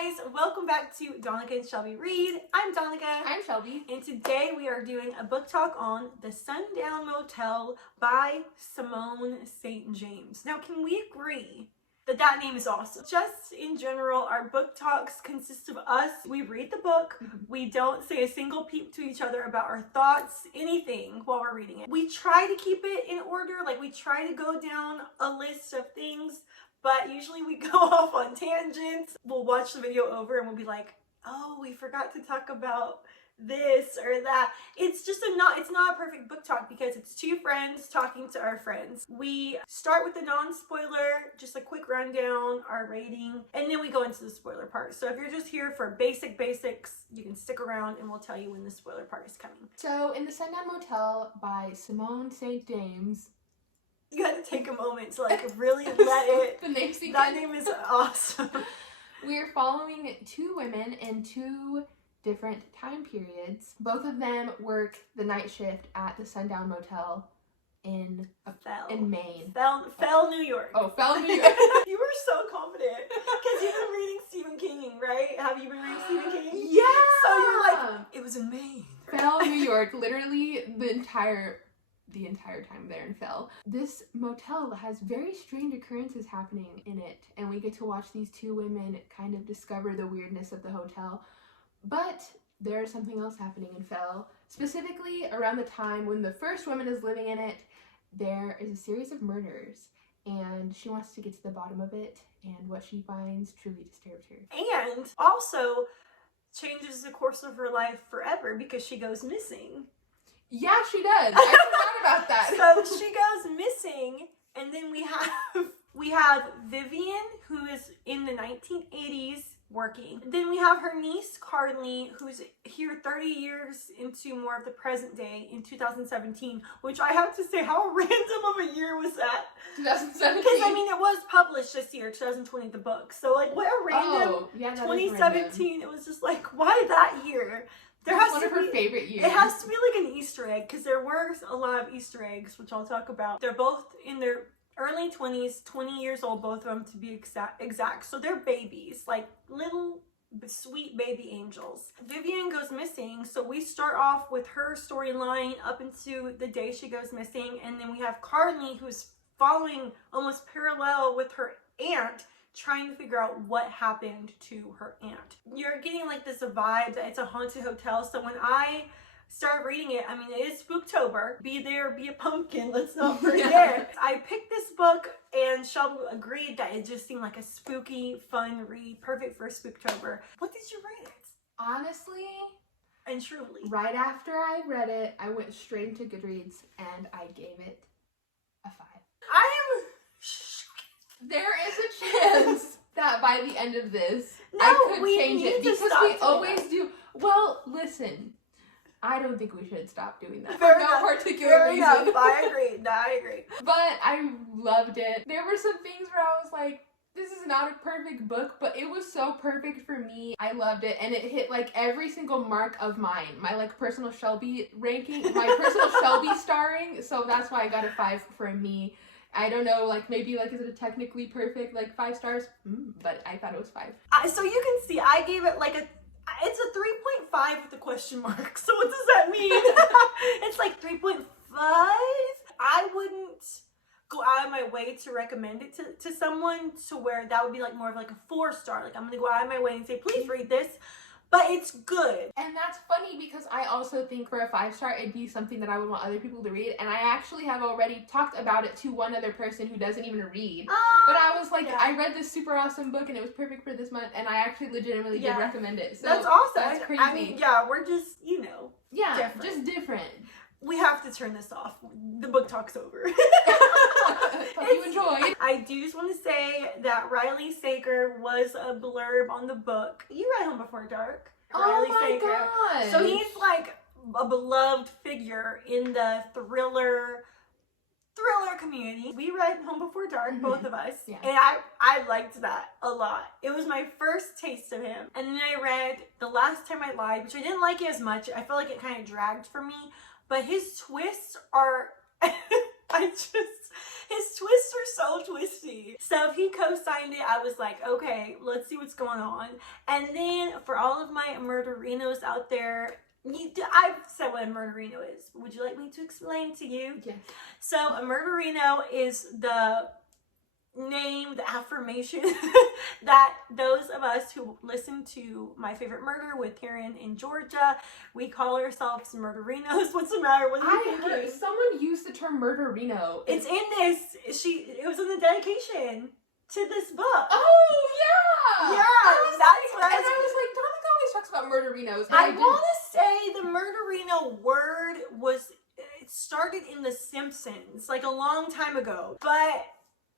guys, welcome back to Donica and Shelby Read. I'm Donica. I'm Shelby. And today we are doing a book talk on The Sun Down Motel by Simone St. James. Now, can we agree that name is awesome? Just in general, our book talks consist of us. We read the book. We don't say a single peep to each other about our thoughts, anything while we're reading it. We try to keep it in order. Like, we try to go down a list of things, but usually we go off on tangents. We'll watch the video over and we'll be like, oh, we forgot to talk about this or that. It's not a perfect book talk because it's two friends talking to our friends. We start with the non-spoiler, just a quick rundown, our rating, and then we go into the spoiler part. So if you're just here for basics, you can stick around and we'll tell you when the spoiler part is coming. So in The Sun Down Motel by Simone St. James, you had to take a moment to like really let it. The name sink That in. name is awesome. We're following two women in two different time periods. Both of them work the night shift at the Sun Down Motel in Maine. Fell, New York. Oh, Fell, New York. You were so confident because you've been reading Stephen King, right? Have you been reading Stephen King? Yeah. So you're like, it was in Maine. Fell, New York. Literally the entire time there in Fell. This motel has very strange occurrences happening in it, and we get to watch these two women kind of discover the weirdness of the hotel. But there's something else happening in Fell. Specifically, around the time when the first woman is living in it, there is a series of murders, and she wants to get to the bottom of it, and what she finds truly disturbs her. And also changes the course of her life forever because she goes missing. Yeah, she does. I forgot about that. So she goes missing, and then we have Vivian, who is in the 1980s working. Then we have her niece Carly, who's here 30 years into more of the present day in 2017, which I have to say, how random of a year was that? 2017. Because I mean, it was published this year, 2020, the book. So like, what a random 2017. It was just like, why that year? There has one of her favorite years. It has to be like an Easter egg because there were a lot of Easter eggs, which I'll talk about. They're both in their early 20s, 20 years old, both of them to be exact. So they're babies, like little sweet baby angels. Vivian goes missing, so we start off with her storyline up into the day she goes missing, and then we have Carly, who's following almost parallel with her aunt, trying to figure out what happened to her aunt. You're getting like this vibe that it's a haunted hotel. So when I started reading it, I mean, it is Spooktober. Be there, be a pumpkin. Let's not forget. Yeah. I picked this book and Shelby agreed that it just seemed like a spooky, fun read. Perfect for Spooktober. What did you rate it? Honestly, and truly, right after I read it, I went straight into Goodreads and I gave it a 5. There is a chance that by the end of this, I could change it because we always do. Well, listen, I don't think we should stop doing that. Fair for enough. No particular Fair reason. enough. I agree. No, I agree. But I loved it. There were some things where I was like, this is not a perfect book, but it was so perfect for me. I loved it, and it hit like every single mark of mine. My like personal Shelby ranking, my personal Shelby starring. So that's why I got a 5 for me. I don't know, like maybe like is it a technically perfect like 5 stars? But I thought it was 5. So you can see I gave it like it's a 3.5 with a question mark. So what does that mean? It's like 3.5. I wouldn't go out of my way to recommend it to someone to where that would be like more of like a 4 star. Like I'm gonna go out of my way and say, please read this. But it's good. And that's funny because I also think for a 5 star, it'd be something that I would want other people to read. And I actually have already talked about it to one other person who doesn't even read. But I was like, yeah. I read this super awesome book and it was perfect for this month. And I actually legitimately did recommend it. So that's awesome. That's crazy. I mean, yeah, we're just, different. Just different. We have to turn this off. The book talk's over. Hope you enjoyed. I do just want to say that Riley Sager was a blurb on the book. You read Home Before Dark. Oh Riley my Sager. gosh. So he's like a beloved figure in the thriller community. We read Home Before Dark, both of us. Yeah. And I liked that a lot. It was my first taste of him. And then I read The Last Time I Lied, which I didn't like it as much. I felt like it kind of dragged for me. But his twists are His twists are so twisty. So if he co-signed it, I was like, okay, let's see what's going on. And then for all of my murderinos out there, I've said what a murderino is. Would you like me to explain to you? Yes. So a murderino is the name, the affirmation that those of us who listen to My Favorite Murder with Karen in Georgia, we call ourselves murderinos. What's the matter with I heard someone used the term murderino. It's in this. It was in the dedication to this book. Oh yeah. Yeah, that's what I was like, Donica always talks about murderinos. I want to say the murderino word it started in The Simpsons, like a long time ago. But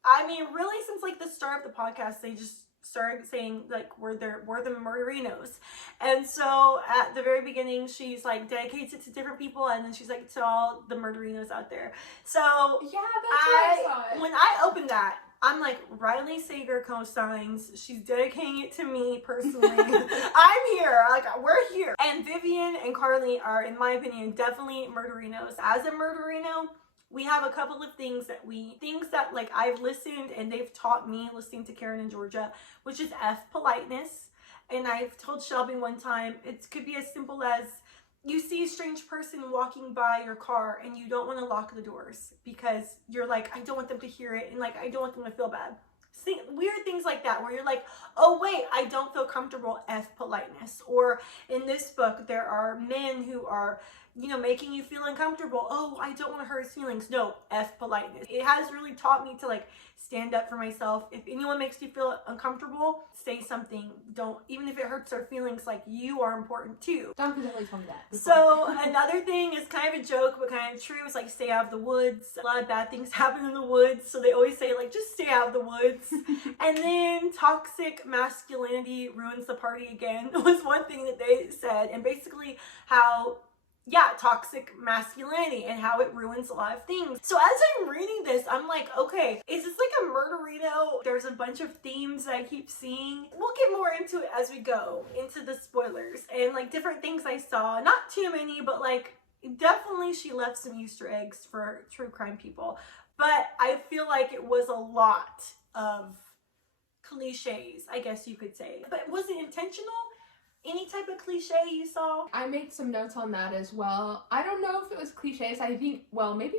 I mean, really, since like the start of the podcast, they just started saying like we're the murderinos. And so at the very beginning, she's like dedicates it to different people, and then she's like to all the murderinos out there. So yeah, that's what I saw. When I opened that, I'm like, Riley Sager co-signs. She's dedicating it to me personally. I'm here. Like, we're here. And Vivian and Carly are, in my opinion, definitely murderinos. As a murderino, we have a couple of things that like I've listened and they've taught me listening to Karen in Georgia, which is politeness. And I've told Shelby one time, it could be as simple as you see a strange person walking by your car and you don't want to lock the doors because you're like, I don't want them to hear it, and like, I don't want them to feel bad. Weird things like that where you're like, oh wait, I don't feel comfortable. Politeness. Or in this book, there are men who are, making you feel uncomfortable. Oh, I don't want to hurt his feelings. No, politeness. It has really taught me to like stand up for myself. If anyone makes you feel uncomfortable, say something. Don't, even if it hurts their feelings, like you are important too. Donica definitely told me that. So another thing is kind of a joke, but kind of true. It's like stay out of the woods. A lot of bad things happen in the woods. So they always say like, just stay out of the woods. And then toxic masculinity ruins the party again was one thing that they said. And basically how toxic masculinity and how it ruins a lot of things. So as I'm reading this, I'm like, okay, is this like a murderino? There's a bunch of themes that I keep seeing. We'll get more into it as we go into the spoilers and like different things I saw. Not too many, but like definitely she left some Easter eggs for true crime people. But I feel like it was a lot of cliches, I guess you could say. But was it intentional? Any type of cliche you saw? I made some notes on that as well. I don't know if it was cliches. I think, well, maybe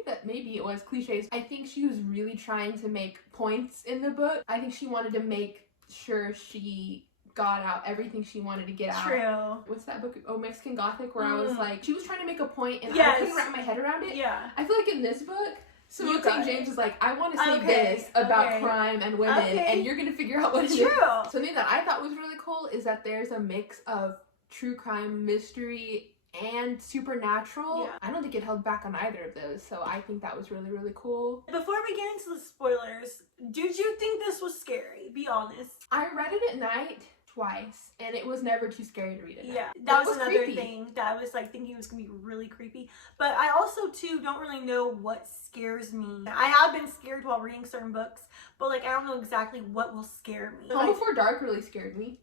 it was cliches. I think she was really trying to make points in the book. I think she wanted to make sure she got out everything she wanted to get out. True. What's that book? Oh, Mexican Gothic, where I was like, she was trying to make a point and yes. I couldn't wrap my head around it. Yeah. I feel like in this book, Simone St. James is like, I want to say this about crime and women, and you're going to figure out what it is. Something that I thought was really cool is that there's a mix of true crime, mystery, and supernatural. Yeah. I don't think it held back on either of those, so I think that was really, really cool. Before we get into the spoilers, did you think this was scary? Be honest. I read it at night twice, and it was never too scary to read it. Yeah, that was another creepy. thing that I was like thinking it was gonna be really creepy. But I also too don't really know what scares me. I have been scared while reading certain books, but like I don't know exactly what will scare me. Home Before Dark really scared me.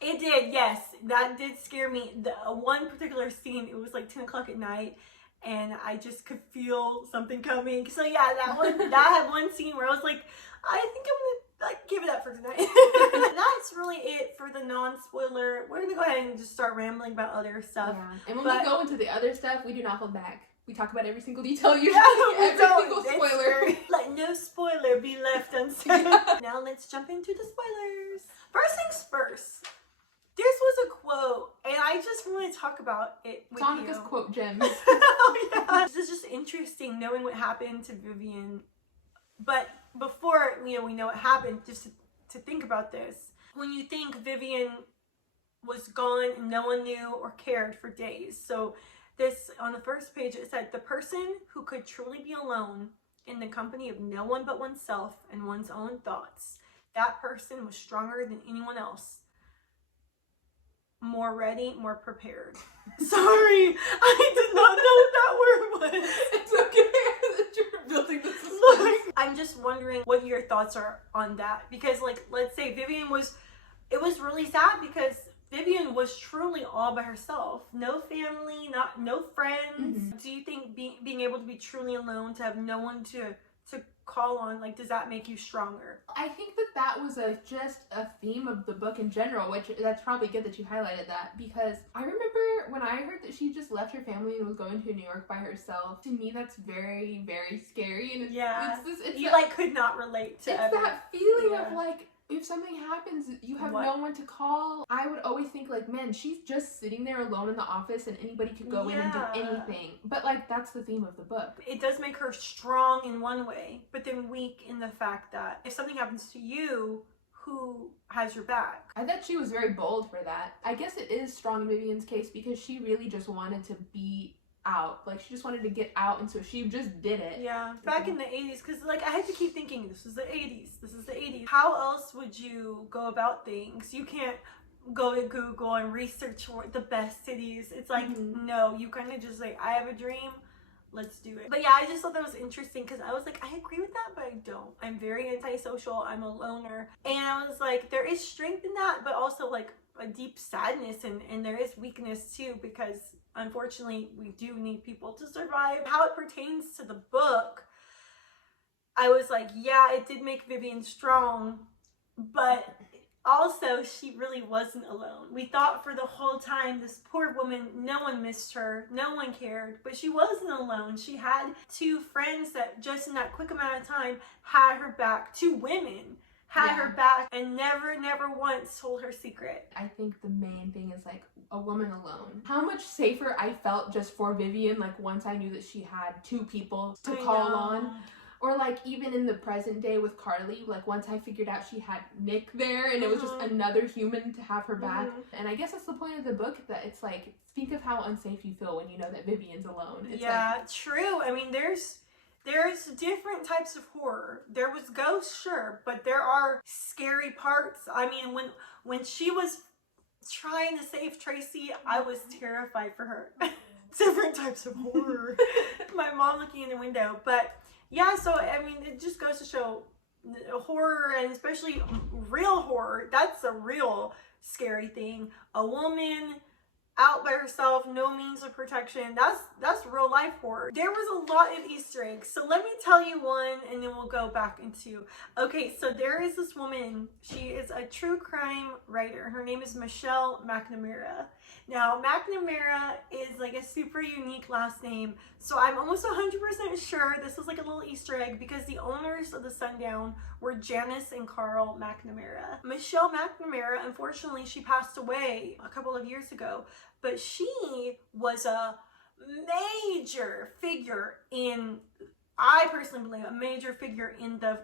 It did, yes, that did scare me. The one particular scene, it was like 10 o'clock at night, and I just could feel something coming. So yeah, that had one scene where I was like, I think I'm gonna give it up for tonight. That's really it for the non-spoiler. We're gonna go ahead and just start rambling about other stuff. Yeah. And when we go into the other stuff, we do not hold back. We talk about every single detail usually. Every single spoiler. Let no spoiler be left unsaid. Now let's jump into the spoilers. First things first. This was a quote, and I just want to talk about it with Donica's quote gems. Oh yeah. This is just interesting knowing what happened to Vivian. But before we know what happened, just to think about this, when you think Vivian was gone and no one knew or cared for days. So this, on the first page, it said, the person who could truly be alone in the company of no one but oneself and one's own thoughts. That person was stronger than anyone else. More ready, more prepared. Sorry, I did not know what that word was. It's okay that you're building the suspense. I'm just wondering what your thoughts are on that. Because, like, let's say Vivian it was really sad because Vivian was truly all by herself. No family, no friends. Do you think being able to be truly alone, to have no one to call on, like, does that make you stronger? I think that was just a theme of the book in general, which that's probably good that you highlighted that, because I remember when I heard that she just left her family and was going to New York by herself. To me, that's very, very scary. And it's you like could not relate to it's that feeling of like, if something happens, you have no one to call. I would always think like, man, she's just sitting there alone in the office and anybody could go in and do anything. But like, that's the theme of the book. It does make her strong in one way, but then weak in the fact that if something happens to you, who has your back? I thought she was very bold for that. I guess it is strong in Vivian's case because she really just wanted to be out. Like, she just wanted to get out, and so she just did it. Yeah. Back in the 80s, because like I had to keep thinking, this is the 80s. How else would you go about things? You can't go to Google and research the best cities. It's like, no, you kind of just like, I have a dream, let's do it. But yeah, I just thought that was interesting because I was like, I agree with that, but I don't. I'm very antisocial. I'm a loner. And I was like, there is strength in that, but also like a deep sadness, and there is weakness too, because unfortunately we do need people to survive. How it pertains to the book, I was like, yeah, it did make Vivian strong, but also she really wasn't alone. We thought for the whole time, this poor woman, no one missed her, no one cared, but she wasn't alone. She had two friends that just in that quick amount of time had her back. Two women had her back and never once told her secret. I think the main thing is like a woman alone. How much safer I felt just for Vivian, like once I knew that she had two people to call on. Or like even in the present day with Carly, like once I figured out she had Nick there and it was just another human to have her back. And I guess that's the point of the book, that it's like, think of how unsafe you feel when you know that Vivian's alone. It's true. I mean, there's different types of horror. There was ghosts, sure, but there are scary parts. I mean, when she was trying to save Tracy, I was terrified for her. Different types of horror. My mom looking in the window. But yeah, so I mean, it just goes to show horror, and especially real horror, that's a real scary thing. A woman out by herself, no means of protection, that's real life horror. There was a lot of Easter eggs, so let me tell you one and then we'll go back into. Okay, so there is this woman, she is a true crime writer. Her name is Michelle McNamara. Now, McNamara is like a super unique last name, so I'm almost 100% sure this is like a little Easter egg, because the owners of the Sundown were Janice and Carl McNamara. Michelle McNamara, unfortunately, she passed away a couple of years ago, but she was a major figure in, I personally believe, a major figure in the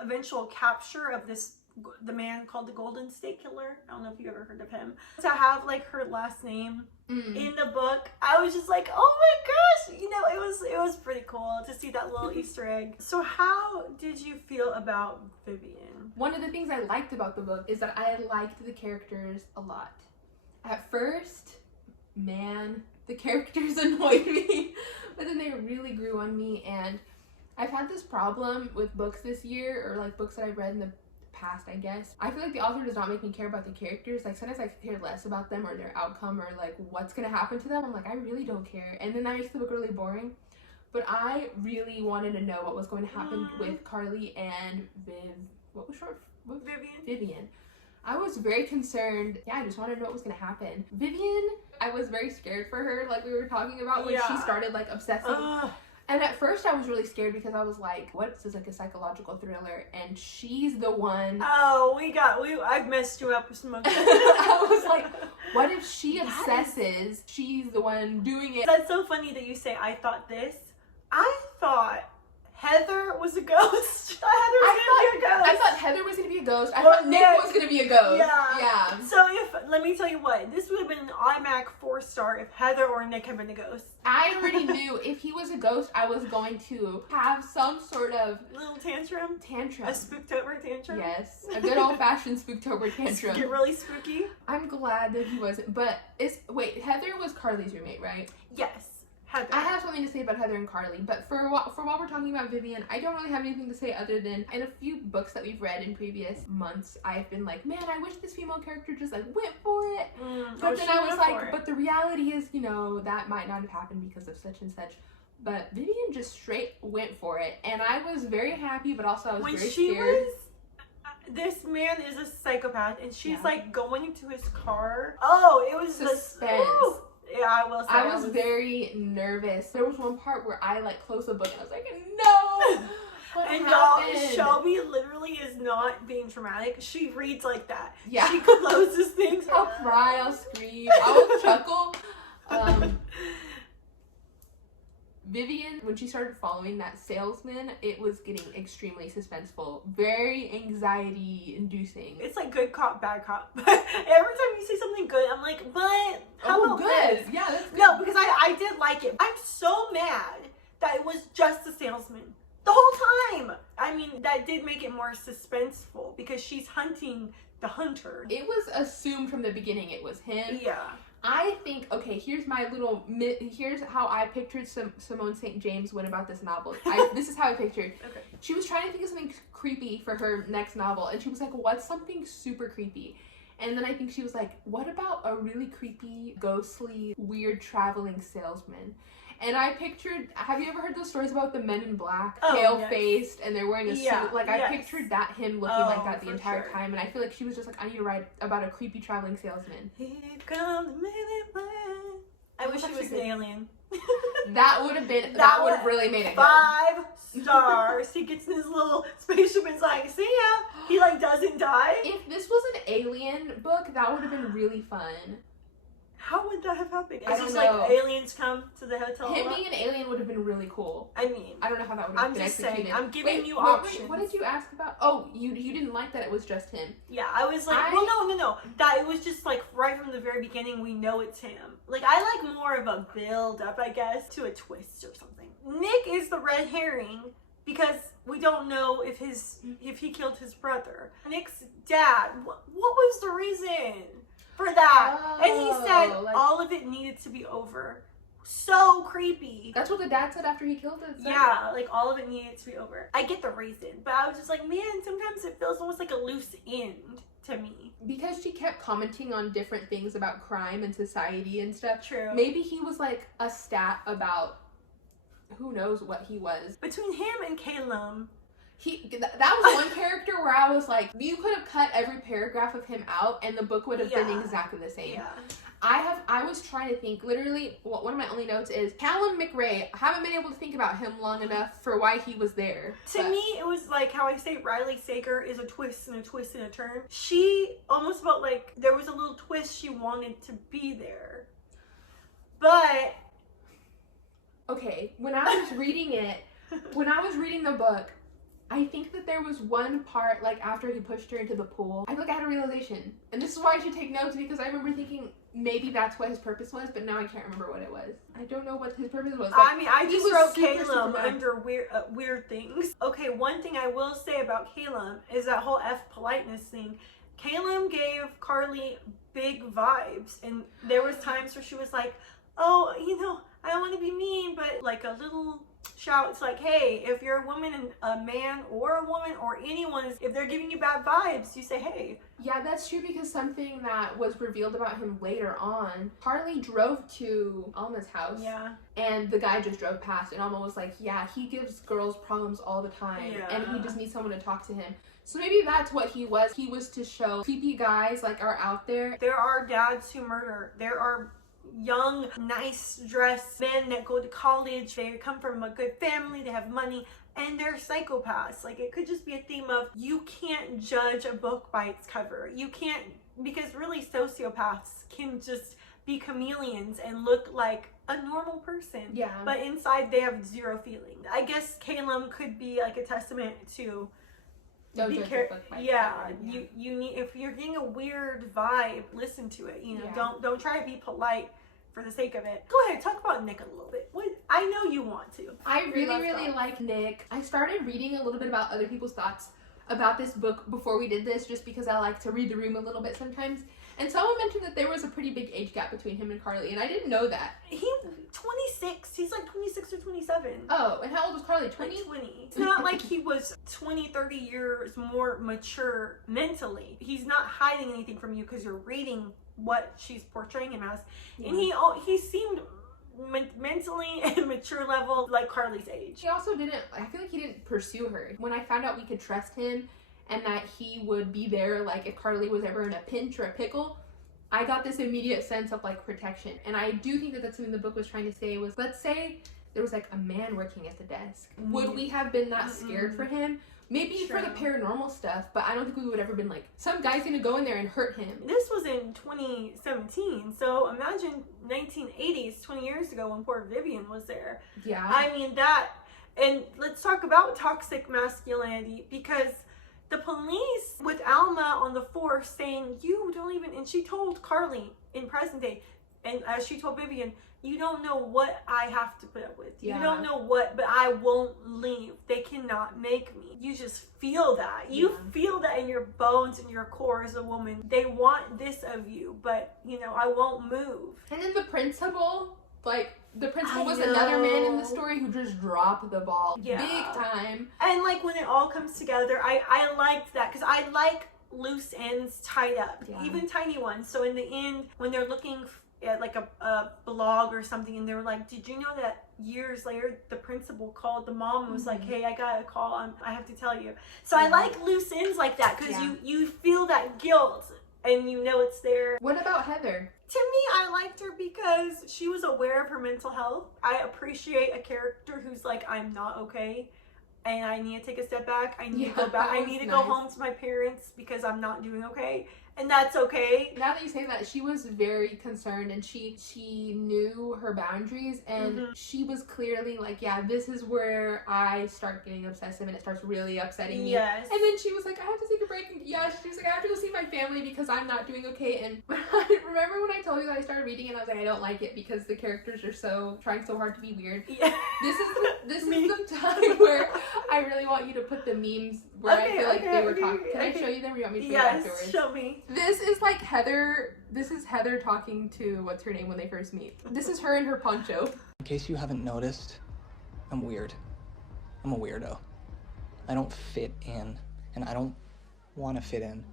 eventual capture of the man called the Golden State Killer. I don't know if you ever heard of him. To have like her last name in the book, I was just like, oh my gosh, you know, it was pretty cool to see that little Easter egg. So how did you feel about Vivian? One of the things I liked about the book is that I liked the characters a lot. At first, man, the characters annoyed me, but then they really grew on me. And I've had this problem with books this year, or like books that I've read in the past, I guess. I feel like the author does not make me care about the characters. Like sometimes I care less about them or their outcome or like what's gonna happen to them. I'm like, I really don't care, and then that makes the book really boring. But I really wanted to know what was going to happen with Carly and Vivian. I was very concerned. Yeah, I just wanted to know what was going to happen. Vivian, I was very scared for her, like we were talking about, when she started like obsessing. And at first I was really scared because I was like, what? This is like a psychological thriller, and she's the one. Oh, I've messed you up with some of I was like, what if she obsesses? She's the one doing it. That's so funny that you say, I thought this. I thought Heather was a ghost. I thought Heather was going to be a ghost. I thought Nick was going to be a ghost. Yeah. So let me tell you what, this would have been an automatic 4-star if Heather or Nick had been a ghost. I already knew if he was a ghost, I was going to have some sort of little tantrum. A Spooktober tantrum. Yes, a good old-fashioned Spooktober tantrum. Get really spooky. I'm glad that he wasn't. But Heather was Carly's roommate, right? Yes. Heather. I have something to say about Heather and Carly, but for while we're talking about Vivian, I don't really have anything to say other than in a few books that we've read in previous months, I've been like, man, I wish this female character just like went for it. But then I was like, but the reality is, you know, that might not have happened because of such and such. But Vivian just straight went for it, and I was very happy, but also I was very scared. This man is a psychopath, and she's like going into his car. Oh, it was suspense. Yeah, I will say. I was very nervous. There was one part where I like closed the book and I was like, no! What and happened? y'all, Shelby literally is not being dramatic. She reads like that. Yeah. She closes things. I'll cry, I'll scream, I'll chuckle. Vivian, when she started following that salesman, it was getting extremely suspenseful, very anxiety-inducing. It's like good cop, bad cop. Every time you say something good, I'm like, but how about good? this? Yeah, that's good. No, because I did like it. I'm so mad that it was just the salesman the whole time. I mean, that did make it more suspenseful because she's hunting the hunter. It was assumed from the beginning it was him. Yeah. I think, okay, here's how I pictured Simone St. James went about this novel. This is how I pictured. Okay. She was trying to think of something creepy for her next novel, and she was like, what's something super creepy? And then I think she was like, what about a really creepy, ghostly, weird traveling salesman? And I pictured, have you ever heard those stories about the men in black, pale-faced, and they're wearing a suit? Like, I pictured him looking like that the entire time, and I feel like she was just like, I need to write about a creepy traveling salesman. Here come the men in black. I wish he was an alien. That would have really made it 5 stars. He gets in his little spaceship and is like, see ya. He like doesn't die. If this was an alien book, that would have been really fun. How would that have happened? I don't know. Like aliens come to the hotel. Him being an alien would have been really cool. I mean, I don't know how that would have been executed. Saying, I'm giving you options. What did you ask about? Oh, you didn't like that it was just him. Yeah, I was like, well, no. That it was just like right from the very beginning, we know it's him. Like, I like more of a build up, I guess, to a twist or something. Nick is the red herring because we don't know if he killed his brother. Nick's dad, what was the reason for that? And he said all of it needed to be over. So creepy. That's what the dad said after he killed his son. Yeah, like all of it needed to be over. I get the reason, but I was just like, man, sometimes it feels almost like a loose end to me. Because she kept commenting on different things about crime and society and stuff. True. Maybe he was like a stat about who knows what he was. Between him and Caleb, that was one character where I was like, you could have cut every paragraph of him out and the book would have been exactly the same. Yeah. I was trying to think, literally, one of my only notes is, Callum McRae, I haven't been able to think about him long enough for why he was there. To me, it was like how I say Riley Sager is a twist and a twist and a turn. She almost felt like there was a little twist she wanted to be there. But... okay, when I was reading the book, I think that there was one part, like, after he pushed her into the pool, I feel like I had a realization. And this is why I should take notes, because I remember thinking maybe that's what his purpose was, but now I can't remember what it was. I don't know what his purpose was. Like, I mean, I just wrote Caleb under weird things. Okay, one thing I will say about Caleb is that whole F politeness thing. Caleb gave Carly big vibes, and there was times where she was like, oh, you know, I don't want to be mean, but like a little shout. It's like, hey, if you're a woman and a man or a woman or anyone, if they're giving you bad vibes, you say, hey. Yeah, that's true, because something that was revealed about him later on, Carly drove to Alma's house. Yeah. And the guy just drove past, and Alma was like, yeah, he gives girls problems all the time. Yeah. And he just needs someone to talk to him. So maybe that's what he was. He was to show creepy guys like are out there. There are dads who murder. There are young, nice dressed men that go to college. They come from a good family. They have money. And they're psychopaths. Like, it could just be a theme of you can't judge a book by its cover. You can't, because really sociopaths can just be chameleons and look like a normal person. Yeah. But inside they have zero feeling. I guess Caleb could be like a testament to Don't be judge a careful. book by Yeah, its cover. you need, if you're getting a weird vibe, listen to it. You know, Yeah. don't try to be polite for the sake of it. Go ahead, talk about Nick a little bit. I know you want to. I really like Nick. I started reading a little bit about other people's thoughts about this book before we did this, just because I like to read the room a little bit sometimes. And someone mentioned that there was a pretty big age gap between him and Carly, and I didn't know that. He's 26. He's like 26 or 27. Oh, and how old was Carly? 20? Like 20. It's not like he was 20, 30 years more mature mentally. He's not hiding anything from you because you're reading what she's portraying him as. Yeah. And he seemed mentally and mature level like Carly's age. He also didn't, I feel like he didn't pursue her. When I found out we could trust him and that he would be there, like if Carly was ever in a pinch or a pickle, I got this immediate sense of like protection. And I do think that that's something the book was trying to say was, let's say there was like a man working at the desk. Would we have been that scared for him? Maybe for the paranormal stuff, but I don't think we would have ever been like, some guy's gonna go in there and hurt him. This was in 2017, so imagine 1980s, 20 years ago when poor Vivian was there. Yeah. I mean that, and let's talk about toxic masculinity, because the police with Alma on the force saying, you don't even, and she told Carly in present day, and as she told Vivian, you don't know what I have to put up with. Yeah. You don't know what, but I won't leave. They cannot make me. You just feel that. You feel that in your bones and your core as a woman. They want this of you, but, you know, I won't move. And then the principal, like, the principal was another man in the story who just dropped the ball big time. And, like, when it all comes together, I liked that, because I like loose ends tied up, even tiny ones. So in the end, when they're looking at like a blog or something, and they were like, did you know that years later the principal called the mom and was like, hey, I got a call, I have to tell you. So I like loose ends like that, because you feel that guilt and you know it's there. What about Heather? To me, I liked her because she was aware of her mental health. I appreciate a character who's like, I'm not okay and I need to take a step back. I need to go back. I need to go home to my parents because I'm not doing okay. And that's okay. Now that you say that, she was very concerned, and she knew her boundaries, and she was clearly like, yeah, this is where I start getting obsessive and it starts really upsetting me. Yes. And then she was like, I have to take a break. And she was like, I have to go see my family because I'm not doing okay. And I remember when I told you that I started reading it, I was like, I don't like it because the characters are trying so hard to be weird. Yeah. This is the time where I really want you to put the memes where I feel like they were talking. Can I show you them, or you want me to show you afterwards? Yes, show me. This is like Heather. This is Heather talking to, what's her name, when they first meet. This is her in her poncho. In case you haven't noticed, I'm weird. I'm a weirdo. I don't fit in, and I don't want to fit in.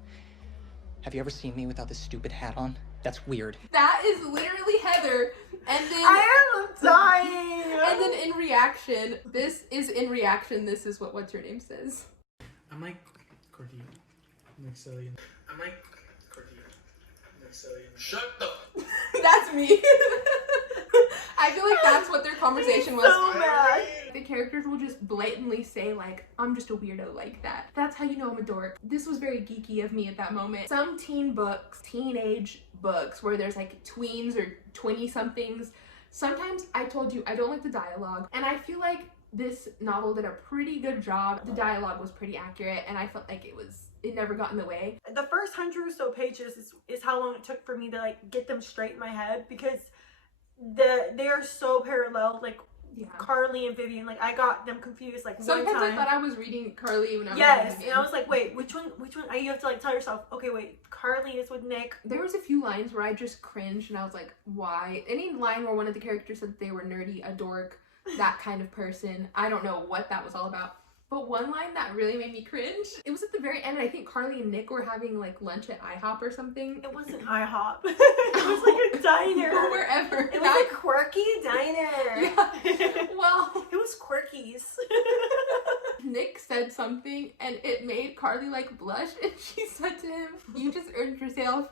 Have you ever seen me without this stupid hat on? That's weird. That is literally Heather. And then I am dying. And then in reaction, this is what what's her name says. I'm like Cordelia. I'm like silly. I'm like Cordelia. I'm like silly. Shut the. That's me. I feel like that's what their conversation was. So bad. The characters will just blatantly say like, I'm just a weirdo like that. That's how you know I'm a dork. This was very geeky of me at that moment. Some teenage books where there's like tweens or 20-somethings. Sometimes, I told you, I don't like the dialogue. And I feel like this novel did a pretty good job. The dialogue was pretty accurate, and I felt like it never got in the way. The first 100 or so pages is how long it took for me to like get them straight in my head, because they are so parallel. Like Carly and Vivian, like I got them confused. Like sometimes one time, I thought I was reading Carly when I was reading Vivian. And I was like, wait, which one? You have to like tell yourself, okay, wait, Carly is with Nick. There was a few lines where I just cringed, and I was like, why? Any line where one of the characters said they were nerdy, a dork, that kind of person. I don't know what that was all about. But one line that really made me cringe, it was at the very end, and I think Carly and Nick were having like lunch at IHOP or something. It wasn't IHOP. It was like a diner. Or wherever. It was a quirky diner. Yeah. Well, it was Quirky's. Nick said something, and it made Carly like blush, and she said to him, you just earned yourself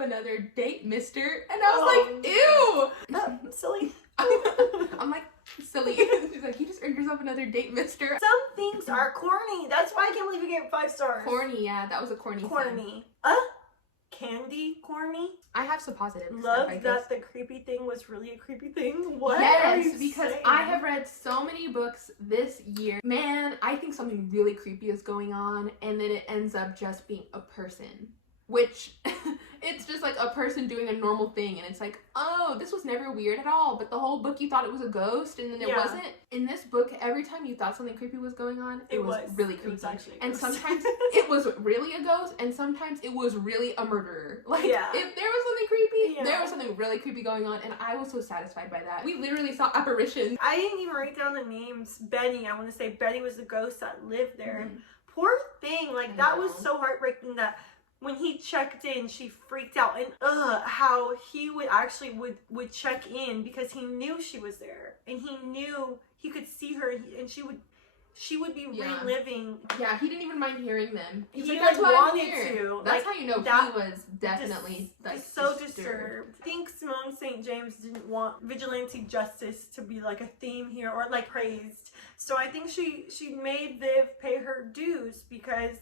another date, mister. And I was like, ew. Silly. I'm like, silly. She's like, you just earned yourself another date, mister. Some things are corny. That's why I can't believe you gave it 5 stars. Corny, yeah, that was a corny thing. Candy corny? I have some positive Love that the creepy thing was really a creepy thing. What? Yes, because I have read so many books this year. Man, I think something really creepy is going on, and then it ends up just being a person. Which, it's just like a person doing a normal thing, and it's like, oh, this was never weird at all, but the whole book you thought it was a ghost, and then it wasn't. In this book, every time you thought something creepy was going on, it was really creepy. It was actually and sometimes it was really a ghost, and sometimes it was really a murderer. Like, if there was something creepy, there was something really creepy going on, and I was so satisfied by that. We literally saw apparitions. I didn't even write down the names. Betty, I want to say Betty was the ghost that lived there. Mm-hmm. Poor thing, like, that was so heartbreaking that when he checked in, she freaked out. And how he would actually would check in because he knew she was there, and he knew he could see her, and she would be reliving. Yeah, he didn't even mind hearing them. He like, like, that's what wanted I'm here. to. That's like, how you know that he was definitely so disturbed. I think Simone St. James didn't want vigilante justice to be like a theme here, or like praised. So I think she made Viv pay her dues, because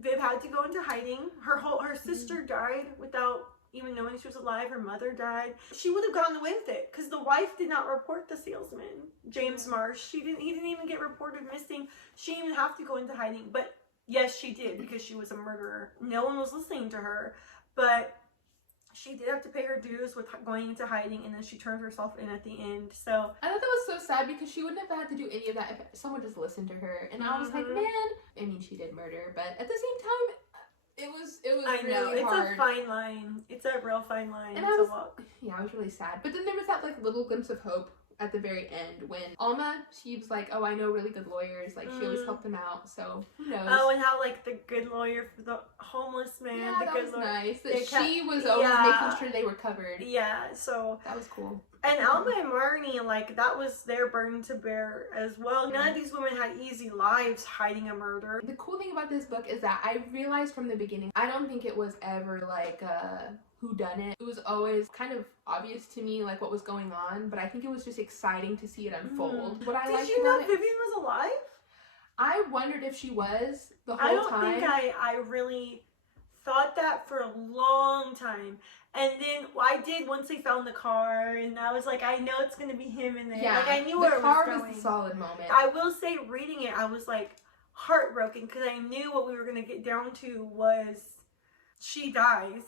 Viv had to go into hiding. Her sister died without even knowing she was alive. Her mother died. She would have gotten away with it because the wife did not report the salesman, James Marsh. He didn't even get reported missing. She didn't even have to go into hiding. But yes, she did, because she was a murderer. No one was listening to her, but she did have to pay her dues with going into hiding, and then she turned herself in at the end. So I thought that was so sad, because she wouldn't have had to do any of that if someone just listened to her. And I was like, man, I mean, she did murder, but at the same time, it was I know, really hard. It's a fine line. It's a real fine line and to walk. Yeah, I was really sad. But then there was that like little glimpse of hope at the very end when Alma, she was like, oh, I know really good lawyers. Like, she always helped them out. So, who knows? Oh, and how, like, the good lawyer for the homeless man. Yeah, the that good was lawyer, nice. That she was always making sure they were covered. Yeah, so. That was cool. And Alma and Marnie, like, that was their burden to bear as well. None of these women had easy lives hiding a murder. The cool thing about this book is that I realized from the beginning, I don't think it was ever like whodunit. It was always kind of obvious to me, like, what was going on, but I think it was just exciting to see it unfold. What I Did liked you know about Vivian was alive? I wondered if she was the whole I don't time. think I really thought that for a long time. And then I did once they found the car, and I was like, I know it's going to be him in there. Yeah, like, I knew where it was going. The car was a solid moment. I will say, reading it, I was like heartbroken, because I knew what we were going to get down to was she dies,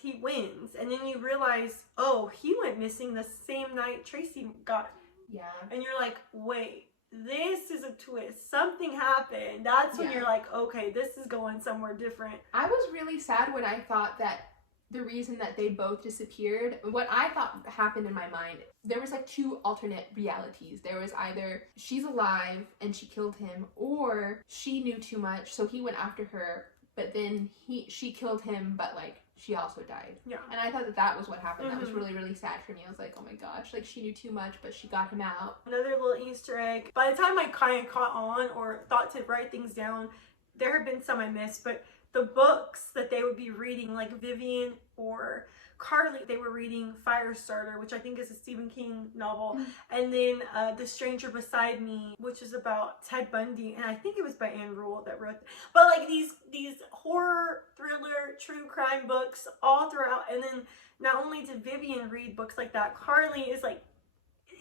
he wins. And then you realize, oh, he went missing the same night Tracy got. Yeah. And you're like, wait, this is a twist. Something happened. That's when you're like, okay, this is going somewhere different. I was really sad when I thought that the reason that they both disappeared, what I thought happened in my mind, there was like two alternate realities. There was either she's alive and she killed him, or she knew too much, so he went after her, but then she killed him, but like she also died. Yeah. And I thought that was what happened. That was really, really sad for me. I was like, oh my gosh, like, she knew too much, but she got him out. Another little Easter egg. By the time I kind of caught on or thought to write things down, there have been some I missed, but the books that they would be reading, like Vivian or Carly, they were reading Firestarter, which I think is a Stephen King novel, and then The Stranger Beside Me, which is about Ted Bundy, and I think it was by Anne Rule that wrote but like these horror, thriller, true crime books all throughout. And then not only did Vivian read books like that, Carly is like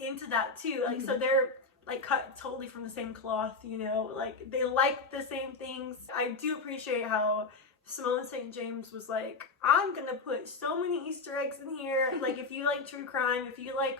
into that too, like so they're like cut totally from the same cloth, you know, like they like the same things. I do appreciate how Simone St. James was like, I'm gonna put so many Easter eggs in here. Like, if you like true crime, if you like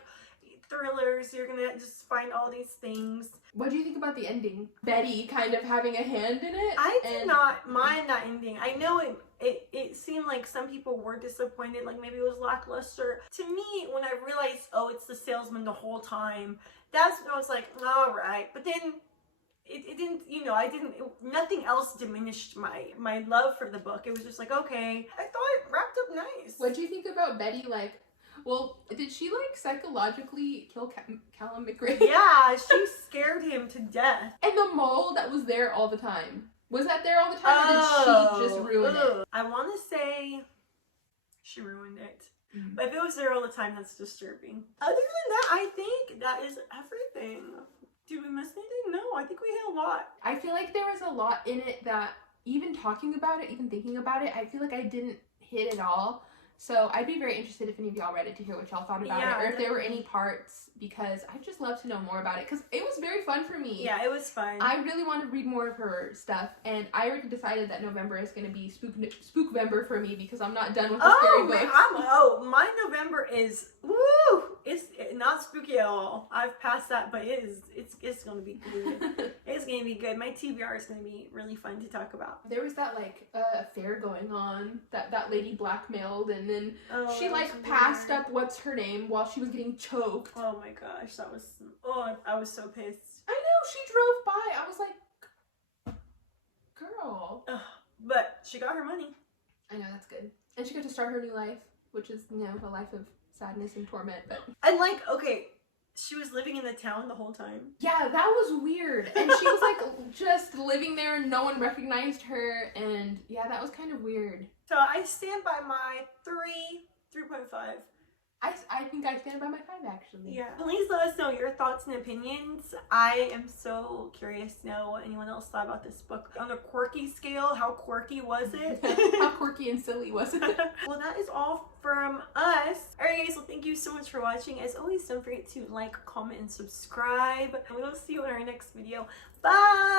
thrillers, you're gonna just find all these things. What do you think about the ending? Betty kind of having a hand in it? I did not mind that ending. I know it seemed like some people were disappointed, like maybe it was lackluster. To me, when I realized, oh, it's the salesman the whole time, that's when I was like, all right. But then it didn't, you know, nothing else diminished my love for the book. It was just like, okay, I thought it wrapped up nice. What do you think about Betty, like, well, did she, like, psychologically kill Callum McRae? Yeah, she scared him to death. And the mole that was there all the time. Was that there all the time, or did she just ruin it? I want to say she ruined it. But if it was there all the time, that's disturbing. Other than that, I think that is everything. Did we miss anything? No, I think we hit a lot. I feel like there was a lot in it that, even talking about it, even thinking about it, I feel like I didn't hit it all. So I'd be very interested if any of y'all read it to hear what y'all thought about Yeah, it, or if there were any parts, because I'd just love to know more about it, because it was very fun for me. Yeah, it was fun. I really want to read more of her stuff, and I already decided that November is going to be Spookvember for me, because I'm not done with the scary books. My November is, woo, it's not spooky at all. I've passed that, but it's gonna be good. It's gonna be good. My TBR is gonna be really fun to talk about. There was that like affair going on that lady blackmailed, and then she like passed up what's her name while she was getting choked. Oh my gosh, that was, I was so pissed. I know, she drove by. I was like, girl. Ugh, but she got her money. I know, that's good. And she got to start her new life, which is, you know, a life of sadness and torment, but... And like, okay, she was living in the town the whole time. Yeah, that was weird. And she was like just living there and no one recognized her, and yeah, that was kind of weird. So I stand by my 3.5. I think I stand by my 5, actually. Yeah. Please let us know your thoughts and opinions. I am so curious to know what anyone else thought about this book. On a quirky scale, how quirky was it? How quirky and silly was it? Well, that is all from us. Alright guys, well thank you so much for watching. As always, don't forget to like, comment, and subscribe. And we will see you in our next video. Bye!